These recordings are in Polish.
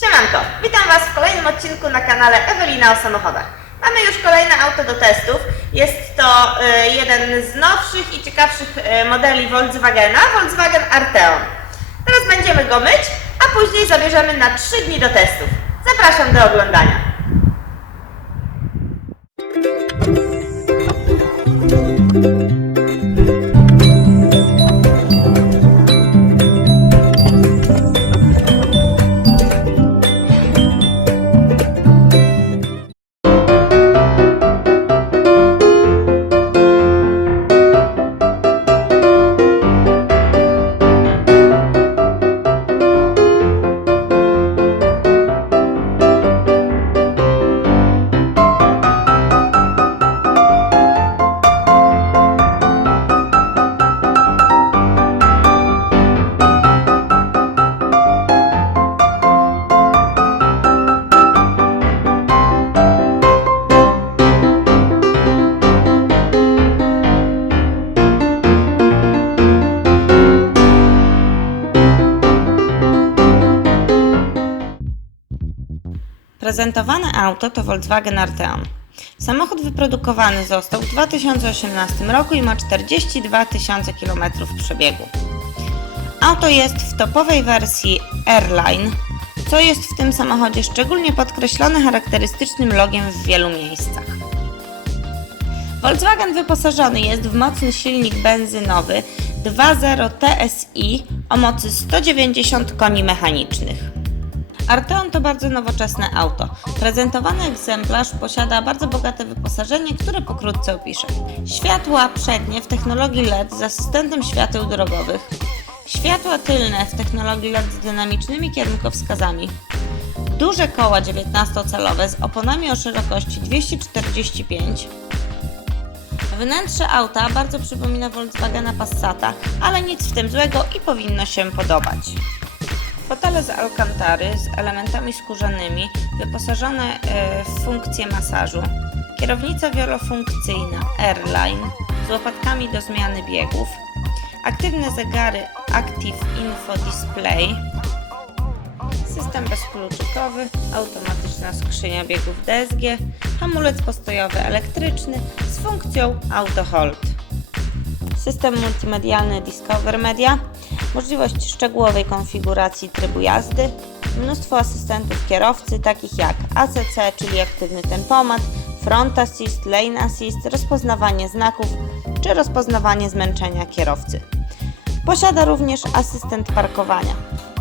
Siemanko, witam Was w kolejnym odcinku na kanale Ewelina o samochodach. Mamy już kolejne auto do testów. Jest to y, jeden z nowszych i ciekawszych y, modeli Volkswagena, Volkswagen Arteon. Teraz będziemy go myć, a później zabierzemy na 3 dni do testów. Zapraszam do oglądania. Prezentowane auto to Volkswagen Arteon. Samochód wyprodukowany został w 2018 roku i ma 42 tysiące km przebiegu. Auto jest w topowej wersji Airline, co jest w tym samochodzie szczególnie podkreślone charakterystycznym logiem w wielu miejscach. Volkswagen wyposażony jest w mocny silnik benzynowy 2.0 TSI o mocy 190 koni mechanicznych. Arteon to bardzo nowoczesne auto. Prezentowany egzemplarz posiada bardzo bogate wyposażenie, które pokrótce opiszę. Światła przednie w technologii LED z asystentem świateł drogowych. Światła tylne w technologii LED z dynamicznymi kierunkowskazami. Duże koła 19-calowe z oponami o szerokości 245 Wnętrze auta bardzo przypomina Volkswagena Passata, ale nic w tym złego i powinno się podobać. Fotele z Alcantary z elementami skórzanymi, wyposażone e, w funkcję masażu. Kierownica wielofunkcyjna Airline z łopatkami do zmiany biegów. Aktywne zegary Active Info Display. System bezkluczykowy, automatyczna skrzynia biegów DSG, hamulec postojowy elektryczny z funkcją Auto Hold. System multimedialny Discover Media, możliwość szczegółowej konfiguracji trybu jazdy, mnóstwo asystentów kierowcy, takich jak ACC, czyli aktywny tempomat, front assist, lane assist, rozpoznawanie znaków czy rozpoznawanie zmęczenia kierowcy. Posiada również asystent parkowania.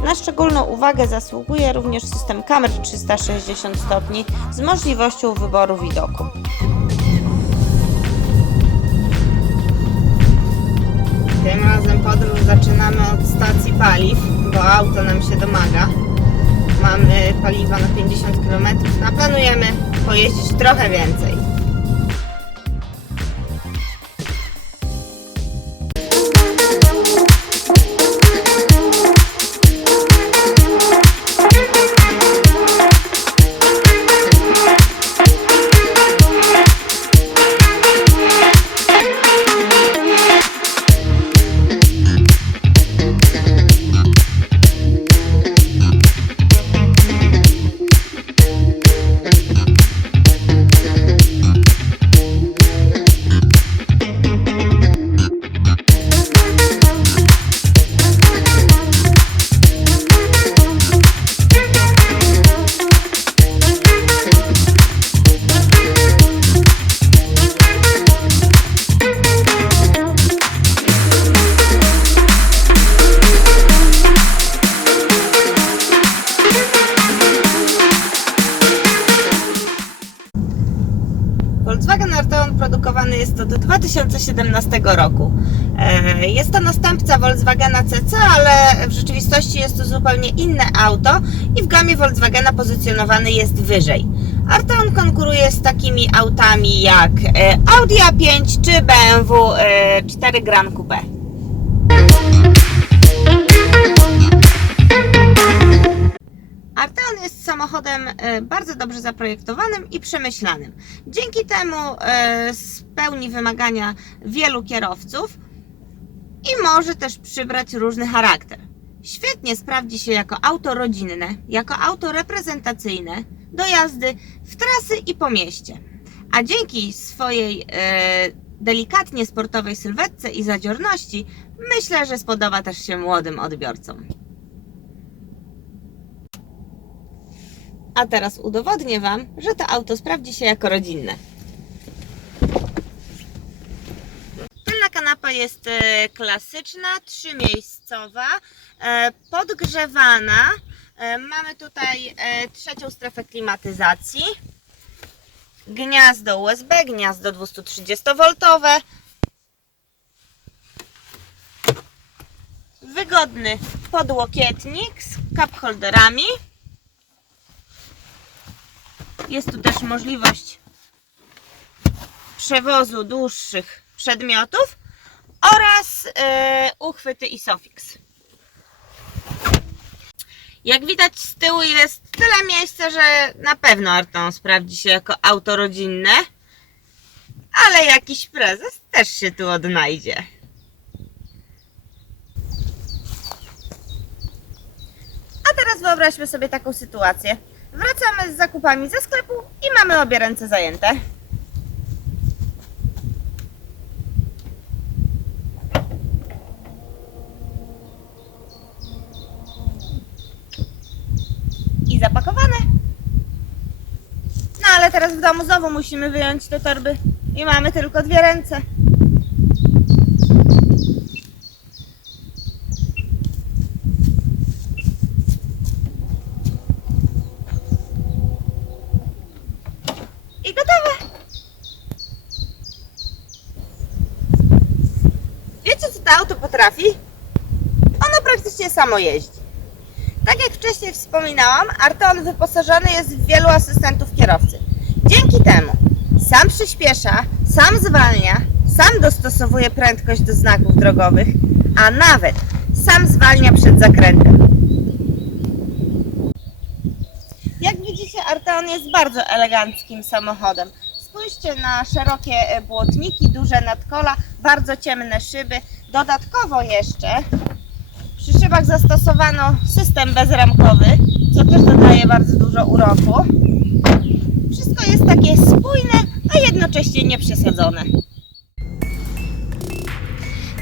Na szczególną uwagę zasługuje również system kamer 360 stopni z możliwością wyboru widoku. Tym razem podróż zaczynamy od stacji paliw, bo auto nam się domaga. Mamy paliwa na 50 km, a planujemy pojeździć trochę więcej. 2017 roku. E, Jest to następca Volkswagena CC, ale w rzeczywistości jest to zupełnie inne auto i w gamie Volkswagena pozycjonowany jest wyżej. Arteon konkuruje z takimi autami jak e, Audi A5 czy BMW e, 4 Grand Coupe. Arteon jest samochodem e, bardzo dobrze zaprojektowanym i przemyślanym. Dzięki temu e, spełni wymagania wielu kierowców i może też przybrać różny charakter. Świetnie sprawdzi się jako auto rodzinne, jako auto reprezentacyjne do jazdy w trasy i po mieście. A dzięki swojej e, delikatnie sportowej sylwetce i zadziorności, myślę, że spodoba też się młodym odbiorcom. A teraz udowodnię Wam, że to auto sprawdzi się jako rodzinne. Tylna kanapa jest e, klasyczna, trzymiejscowa, e, podgrzewana. E, Mamy tutaj trzecią strefę klimatyzacji. Gniazdo USB, gniazdo 230V. Wygodny podłokietnik z cup holderami. Jest tu też możliwość przewozu dłuższych przedmiotów oraz e, uchwyty Isofix. Jak widać z tyłu jest tyle miejsca, że na pewno Arton sprawdzi się jako auto rodzinne, ale jakiś prezes też się tu odnajdzie. A teraz wyobraźmy sobie taką sytuację. Wracamy z zakupami ze sklepu i mamy obie ręce zajęte. i zapakowane. No ale teraz w domu znowu musimy wyjąć te torby i mamy tylko dwie ręce. I gotowe. Wiecie co to auto potrafi? Ono praktycznie samo jeździ. Tak jak wcześniej wspominałam, Arteon wyposażony jest w wielu asystentów kierowcy. Dzięki temu sam przyspiesza, sam zwalnia, sam dostosowuje prędkość do znaków drogowych, a nawet sam zwalnia przed zakrętem. Jak widzicie, Arteon jest bardzo eleganckim samochodem. Spójrzcie na szerokie e, błotniki, duże nadkola, bardzo ciemne szyby. Dodatkowo jeszcze przy szybach zastosowano system bezramkowy, co też dodaje bardzo dużo uroku. Wszystko jest takie spójne, a jednocześnie nieprzesadzone.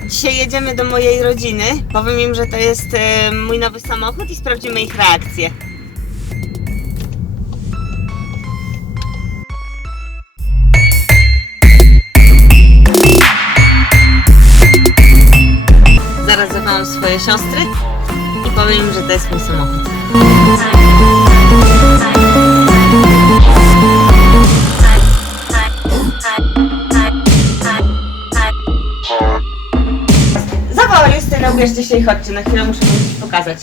Dzisiaj jedziemy do mojej rodziny. Powiem im, że to jest e, mój nowy samochód i sprawdzimy ich reakcję. Zaraz swoje siostry i powiem że to jest mój samochód. Zawołaj Justynę, ubierzcie się i chodźcie. Na chwilę muszę coś pokazać.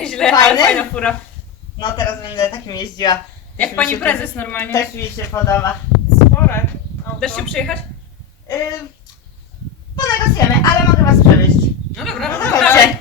Nieźle, Fajny? ale fajna fura. No teraz będę takim jeździła. Jak mi pani się prezes normalnie. Też mi się podoba. Spore. Dasz się przyjechać? Yy, ponegocjujemy, ale mogę was przewieźć. No dobra, No no dawajcie.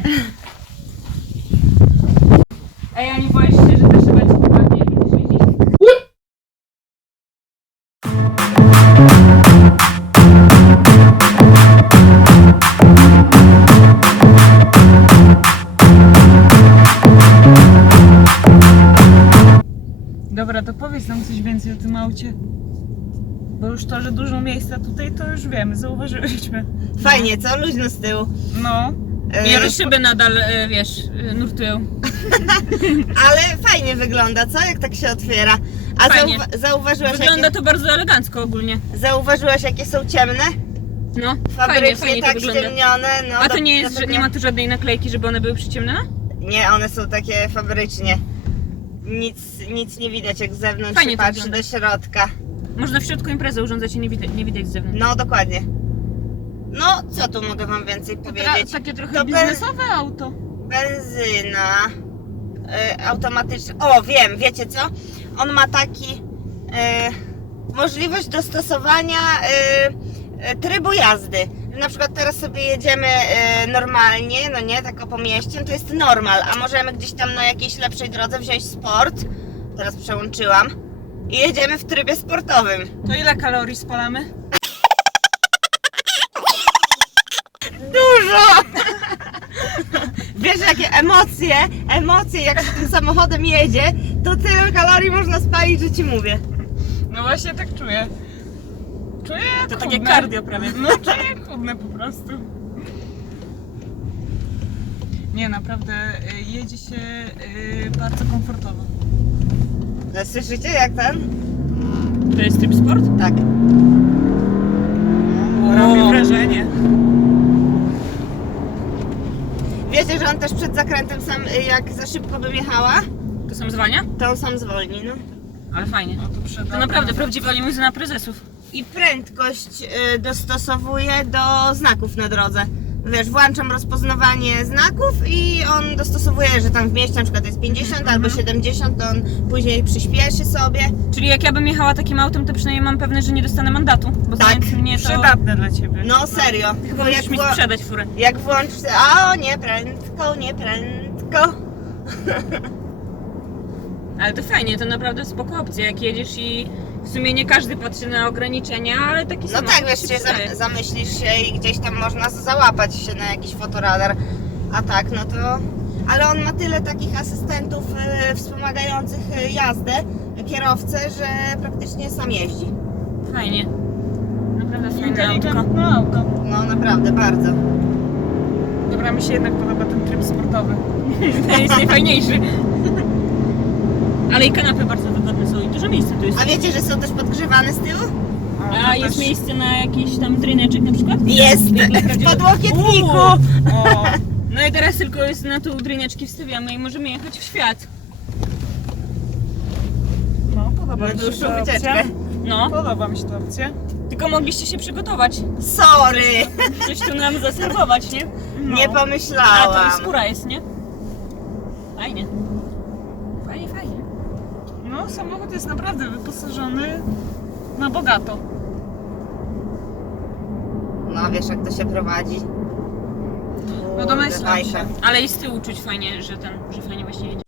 Bo już to, że dużo miejsca tutaj, to już wiemy, zauważyliśmy. Fajnie, co? Luźno z tyłu. No. Yy, I szyby nadal, e, wiesz, e, nurtują. ale fajnie wygląda, co? Jak tak się otwiera. A Fajnie. zauwa- zauważyłaś, Wygląda jakie, to bardzo elegancko ogólnie. zauważyłaś, jakie są ciemne? No, fajnie, Fabrycznie fajnie to tak wygląda. ściemnione. No, A to do- nie jest, że dlatego- nie ma tu żadnej naklejki, żeby one były przyciemnione? Nie, one są takie fabrycznie. Nic, nic nie widać, jak z zewnątrz Fajnie się to patrzy wygląda. do środka. Można w środku imprezy urządzać i nie widać, nie widać z zewnątrz. No, dokładnie. No, co tu mogę wam więcej Tra- powiedzieć? takie trochę To biznesowe auto. Benzyna y, automatyczna. O, wiem, wiecie co? On ma taki y, możliwość dostosowania y, y, trybu jazdy. Na przykład teraz sobie jedziemy y, normalnie, no nie, tak po mieście, to jest normal, a możemy gdzieś tam na jakiejś lepszej drodze wziąć sport. Teraz przełączyłam. I jedziemy w trybie sportowym. To ile kalorii spalamy? Dużo! Wiesz jakie emocje, emocje jak się tym samochodem jedzie, to tyle kalorii można spalić, że ci mówię. No właśnie tak czuję. Czuję jak To takie chudnę. cardio prawie. No czuję jak chudnę po prostu. Nie, naprawdę y, jedzie się y, bardzo komfortowo. No, Słyszycie jak ten? To jest tryb sport? Tak. Robi wrażenie. Wiecie, że on też przed zakrętem sam, y, jak za szybko bym jechała, To sam zwalnia? to on sam zwolni, no. Ale fajnie. No To naprawdę prawdziwa limuzyna prezesów. I prędkość y, dostosowuje do znaków na drodze. Wiesz, włączam rozpoznawanie znaków i on dostosowuje, że tam w mieście na przykład jest 50 albo 70, to on później przyspieszy sobie. Czyli jak ja bym jechała takim autem, to przynajmniej mam pewność, że nie dostanę mandatu. Bo Tak. znając mnie to... Przydatne dla ciebie. No serio. Chyba musisz mi wło- sprzedać furę. jak włączysz, o nie prędko, nie prędko. Ale to fajnie, to naprawdę spoko opcja, jak jedziesz i w sumie nie każdy patrzy na ograniczenia, ale taki No samochód tak, wiesz, się zam- zamyślisz się i gdzieś tam można załapać się na jakiś fotoradar. A tak, no to... Ale on ma tyle takich asystentów y, wspomagających y, jazdę, kierowcę, że praktycznie sam jeździ. Fajnie. Naprawdę fajne autko. Inteligentne auto. No naprawdę, bardzo. Dobra, mi się jednak podoba ten tryb sportowy. To jest najfajniejszy. Ale i kanapy bardzo wygodne są i dużo miejsca tu jest. A wiecie, że są też podgrzewane z tyłu? A to jest też- miejsce na jakiś tam dryneczek na przykład? Jest! W podłokietniku! O, No i teraz tylko jest na tu dryneczki wstawiamy i możemy jechać w świat. no, podoba Na mi się dłuższą ta opcja. wycieczkę. No, Podoba mi się ta opcja. tylko mogliście się przygotować. Sorry! Coś tu nam zaserwować, nie? No. Nie A to i skóra jest, nie? Fajnie. No, samochód jest naprawdę wyposażony na bogato. No wiesz, jak to się prowadzi. No domyślam się. Ale i z tyłu czuć fajnie, że ten, że fajnie właśnie jedzie.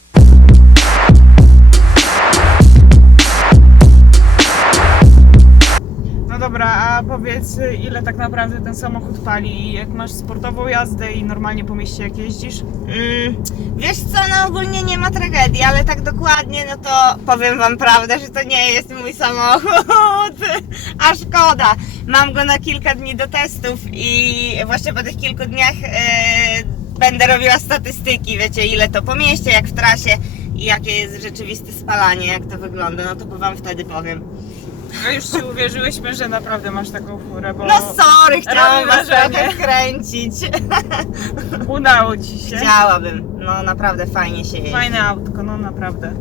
Dobra, a powiedz ile tak naprawdę ten samochód pali, jak masz sportową jazdę i normalnie po mieście jak jeździsz? Mm, wiesz co, no ogólnie nie ma tragedii, ale tak dokładnie, no to powiem wam prawdę, że to nie jest mój samochód. A szkoda. Mam go na kilka dni do testów i właśnie po tych kilku dniach e, będę robiła statystyki, wiecie, ile to po mieście, jak w trasie i jakie jest rzeczywiste spalanie, jak to wygląda, no to wam wtedy powiem. No już ci uwierzyłyśmy, że naprawdę masz taką furę, bo No sorry, chciałam robi was wrażenie. trochę wkręcić. udało ci się. Chciałabym, no naprawdę fajnie się jeździ. Fajne autko, no naprawdę.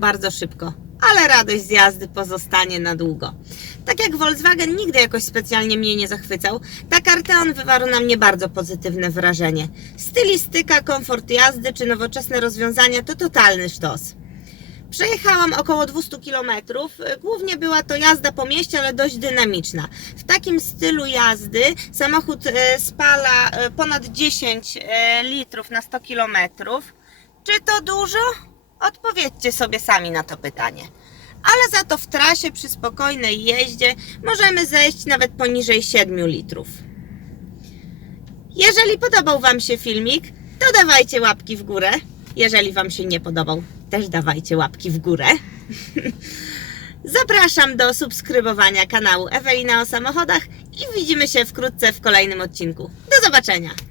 Bardzo szybko, ale radość z jazdy pozostanie na długo. Tak jak Volkswagen nigdy jakoś specjalnie mnie nie zachwycał, tak Arteon wywarł na mnie bardzo pozytywne wrażenie. Stylistyka, komfort jazdy czy nowoczesne rozwiązania to totalny sztos. Przejechałam około 200 km. Głównie była to jazda po mieście, ale dość dynamiczna. W takim stylu jazdy samochód e, spala e, ponad 10 e, litrów na 100 km. Czy to dużo? Odpowiedzcie sobie sami na to pytanie. Ale za to w trasie przy spokojnej jeździe możemy zejść nawet poniżej 7 litrów. Jeżeli podobał Wam się filmik, to dawajcie łapki w górę. Jeżeli Wam się nie podobał, też dawajcie łapki w górę. Zapraszam do subskrybowania kanału Ewelina o samochodach i widzimy się wkrótce w kolejnym odcinku. Do zobaczenia!